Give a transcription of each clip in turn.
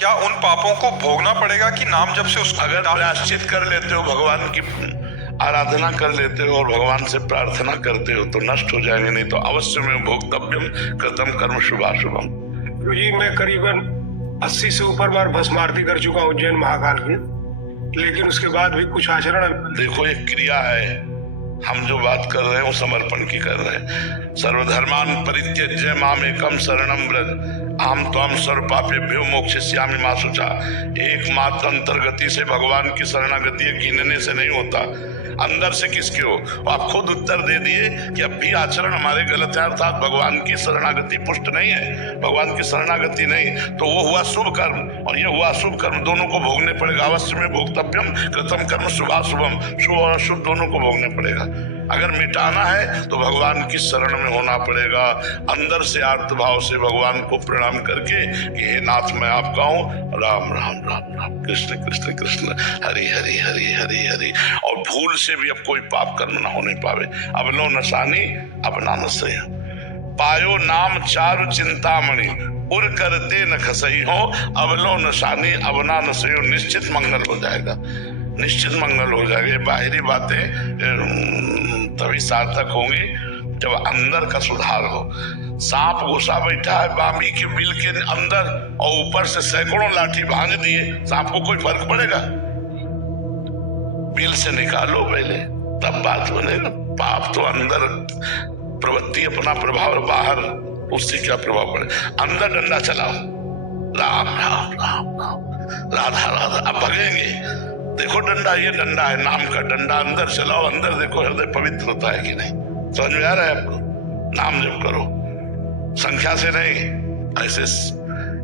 क्या उन पापों को भोगना पड़ेगा कि नाम जब से उसको अगर प्रायश्चित कर लेते हो, भगवान की आराधना कर लेते हो और भगवान से प्रार्थना करते हो तो नष्ट हो जाएंगे, नहीं तो अवश्य में भोक्तव्यम कृतम कर्म शुभाशुभम। तो जी मैं करीबन 80 से ऊपर बार भस्म आरती कर चुका हूँ उज्जैन महाकाल की, लेकिन उसके बाद भी कुछ आचरण। देखो एक क्रिया है, हम जो बात कर रहे हैं वो समर्पण की कर रहे हैं। सर्वधर्मान परित्यज्य मामेकम शरणम व्रज अहम त्वं सर्व पापेभ्यो मोक्षयिष्यामि मा शुचा। एकमात्र अंतर्गति से भगवान की शरणागति गिनने से नहीं होता, अंदर से किसके हो। आप खुद उत्तर दे दिए कि अब भी आचरण हमारे गलत है, अर्थात भगवान की शरणागति पुष्ट नहीं है, भगवान की शरणागति नहीं, तो वो हुआ शुभ कर्म और ये हुआ शुभ कर्म, दोनों को भोगने पड़ेगा। अवश्य में भोक्तव्यम कृतम कर्म शुभाशुभम, शुभ और अशुभ दोनों को भोगने पड़ेगा। अगर मिटाना है तो भगवान की शरण में होना पड़ेगा, अंदर से आर्त भाव से भगवान को प्रणाम करके कि हे नाथ मैं आपका हूँ, राम राम राम राम कृष्ण कृष्ण कृष्ण हरि हरि हरि हरि हरि। और भूल से भी अब कोई पाप कर्म न होने पावे। अब लो नशानी अब ना नशे पायो नाम चारु चिंतामणि उर करते न खसई हो। अब लो नशानी अब ना नशे हो, निश्चित मंगल हो जाएगा, निश्चित मंगल हो जाएगा। ये बाहरी बातें तभी सार्थक होंगी जब अंदर का सुधार हो। सांप घुसा बैठा है बामी के बिल के अंदर और ऊपर से सैकड़ों लाठी भांज दिए, सांप को कोई फर्क पड़ेगा? बिल से निकालो पहले, तब बात बनेगा। पाप तो अंदर प्रवृत्ति अपना प्रभाव, बाहर उससे क्या प्रभाव पड़े। अंदर डंडा चलाओ, राम राम राम राम राधा राधा, अब भगेंगे। देखो डंडा, ये डंडा है नाम का डंडा, अंदर चलाओ, अंदर देखो हृदय पवित्र होता है कि नहीं। समझ में आ रहा है आपको? नाम जप करो, संख्या से नहीं, ऐसे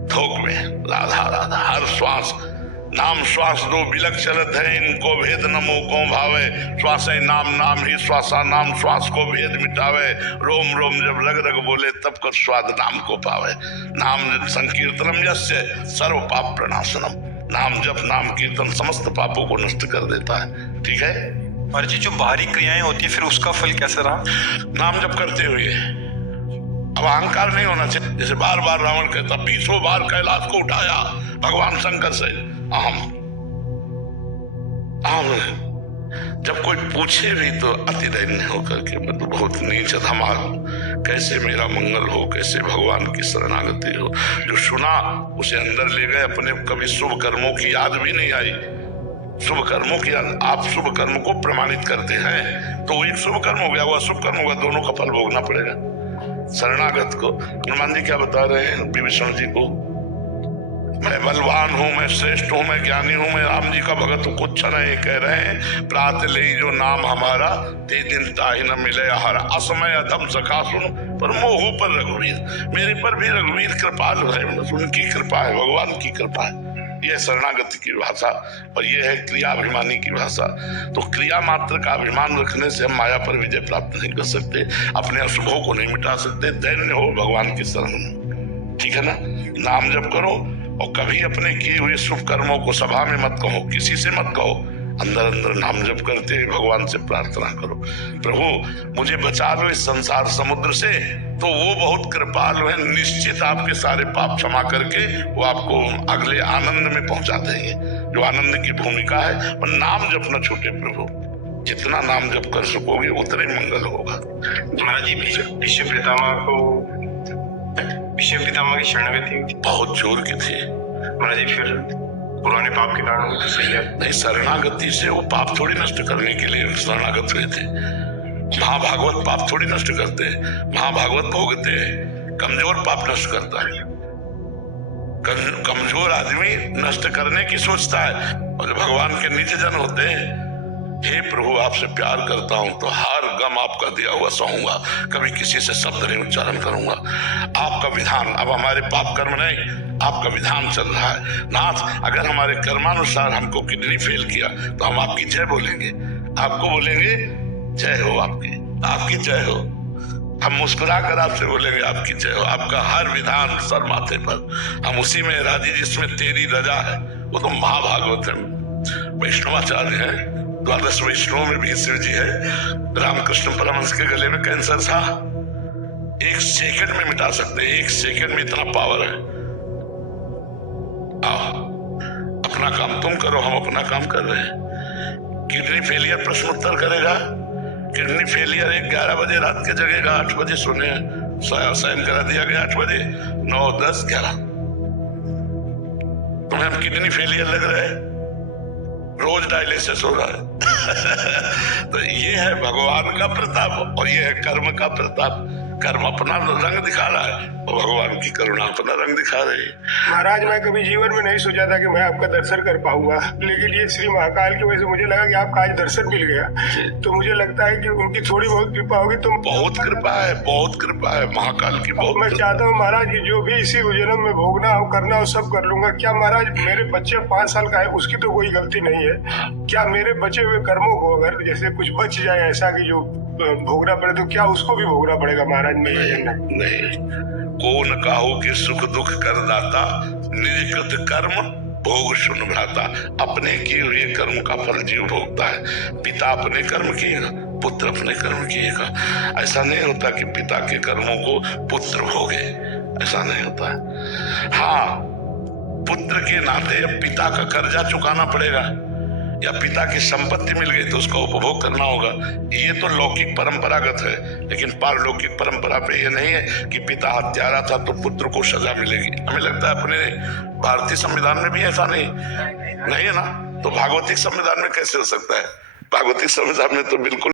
थोक में राधा राधा, हर श्वास नाम श्वास दो बिलक चलत है, इनको भेद नमो को भावे। श्वास नाम नाम ही श्वासा नाम श्वास को भेद मिटावे। रोम रोम जब रग रग बोले तब कर स्वाद नाम को पावे। नाम संकीर्तनम यस्य सर्व पाप प्रणाशनम, नाम जप नाम कीर्तन समस्त पापों को नष्ट कर देता है। ठीक है और जी जो बाहरी क्रियाएं होती है फिर उसका फल कैसे रहा? नाम जप करते हुए अब अहंकार नहीं होना चाहिए। जैसे बार बार रावण कहता 20 बार कैलाश को उठाया भगवान शंकर से, अहम अहम। जब कोई पूछे भी तो अति दैन्य होकर के मैं तो बहुत नीच धमाल, कैसे मेरा मंगल हो, कैसे भगवान की शरणागति हो। जो सुना उसे अंदर ले गए अपने, कभी शुभ कर्मों की याद भी नहीं आई। शुभ कर्मों की आप शुभ कर्म को प्रमाणित करते हैं तो वो एक शुभ कर्म हो गया, वो अशुभ कर्म होगा, दोनों का फल भोगना पड़ेगा। शरणागत को हनुमान जी क्या बता रहे हैं विभीषण जी को, मैं बलवान हूँ, मैं श्रेष्ठ हूँ, मैं ज्ञानी हूँ, मैं राम जी का भगत हूँ। कुछ नहीं कह रहे हैं, प्रात ले जो नाम हमारा ते दिन ताहि न मिले हरा। असमय अधम सखा सुन पर मोह पर रघुवीर, मेरे पर भी रघुवीर कृपालु है, उनकी कृपा है, भगवान की कृपा है। यह शरणागति की भाषा और यह है क्रियाभिमानी की भाषा। तो क्रिया मात्र का अभिमान रखने से हम माया पर विजय प्राप्त नहीं कर सकते, अपने अशुभों को नहीं मिटा सकते। दैन्य हो भगवान की शरण में, ठीक है ना। नाम जप करो और कभी अपने किए हुए शुभ कर्मों को सभा में मत कहो, किसी से मत कहो, अंदर अंदर नाम जप करते हुए भगवान से प्रार्थना करो, प्रभु मुझे बचा लो इस संसार समुद्र से। तो वो बहुत कृपालु है, निश्चित आपके सारे पाप क्षमा करके वो आपको अगले आनंद में पहुंचा देंगे, जो आनंद की भूमिका है। पर नाम जप न छूटे प्रभु, जितना नाम जप कर सकोगे उतने मंगल होगा। महाराज जी भीष्म पितामह को, भीष्म पितामह की शरणागति बहुत जोर की थी महाराज जी, फिर पुराने पाप के कारण तो सही है नहीं। शरणागति से वो पाप थोड़ी नष्ट करने के लिए शरणागत हुए थे। महाभागवत पाप थोड़ी नष्ट करते हैं, महाभागवत भोगते हैं। कमजोर पाप नष्ट करता है, कमजोर आदमी नष्ट करने की सोचता है। और जो भगवान के निज जन होते हैं, हे प्रभु आपसे प्यार करता हूं तो हर गम आपका दिया हुआ सहूंगा, कभी किसी से शब्द नहीं उच्चारण करूंगा। आपका विधान, अब हमारे पाप कर्म नहीं, आपका विधान चल रहा है नाथ। अगर हमारे कर्मानुसार हमको किडनी फेल किया तो हम आपकी जय बोलेंगे, आपको बोलेंगे जय हो, आपकी जय हो। हम मुस्कुरा कर आपसे बोलेंगे आपकी जय हो। आपका हर विधान सर माथे पर, हम उसी में राजी जिसमें तेरी रजा है। वो तो महाभागवत है, वैष्णवाचार्य है, द्वादश वैष्णव में भी शिव जी है। रामकृष्ण परमहंस के गले में कैंसर था, 1 सेकंड में मिटा सकते हैं, 1 सेकंड में इतना पावर है। आओ अपना काम तुम करो, हम अपना काम कर रहे हैं। किडनी फेलियर प्रश्नोत्तर करेगा, किडनी फेलियर 11 बजे रात के जगेगा, 8 बजे सोने साइन करा दिया गया, 8 बजे 9, 10, 11। तुम्हें हम किडनी फेलियर लग रहा है, रोज डायलिसिस हो रहा है। तो ये है भगवान का प्रताप और ये है कर्म का प्रताप। कर्म अपना रंग दिखा रहा है और भगवान की करुणा अपना रंग दिखा रही है। महाराज, मैं कभी जीवन में नहीं सोचा था कि मैं आपका दर्शन कर पाऊंगा, लेकिन ये श्री महाकाल की वजह से मुझे लगा कि आपका आज दर्शन मिल गया। तो मुझे लगता है कि उनकी थोड़ी बहुत कृपा होगी। तो बहुत कृपा है, बहुत कृपा है महाकाल की, बहुत। मैं चाहता हूँ महाराज कि जो भी इसी जन्म में भोगना हो करना हो सब कर लूंगा। क्या महाराज मेरे बच्चे 5 साल का है, उसकी तो कोई गलती नहीं है, क्या मेरे बचे हुए कर्मों को अगर जैसे कुछ बच जाए ऐसा कि जो भोगना पड़े तो क्या उसको भी भोगना पड़ेगा महाराज? नहीं, कौन काहू के सुख दुख कर दाता, निज कृत कर्म भोग सुन भ्राता। अपने किए हुए कर्म का फल जीव भोगता है। पिता अपने कर्म किएगा, पुत्र अपने कर्म किएगा। ऐसा नहीं होता कि पिता के कर्मों को पुत्र भोगे, ऐसा नहीं होता है। हाँ, पुत्र के नाते पिता का कर्जा चुकाना पड़ेगा या पिता की संपत्ति मिल गई तो उसका उपभोग करना होगा। ये तो लौकिक परंपरागत है, लेकिन पारलौकिक परंपरा पे ये नहीं है कि पिता हत्यारा था तो पुत्र को सजा मिलेगी। हमें लगता है अपने भारतीय संविधान में भी ऐसा नहीं है ना, तो भागवतिक संविधान में कैसे हो सकता है? भागवतिक संविधान में तो बिल्कुल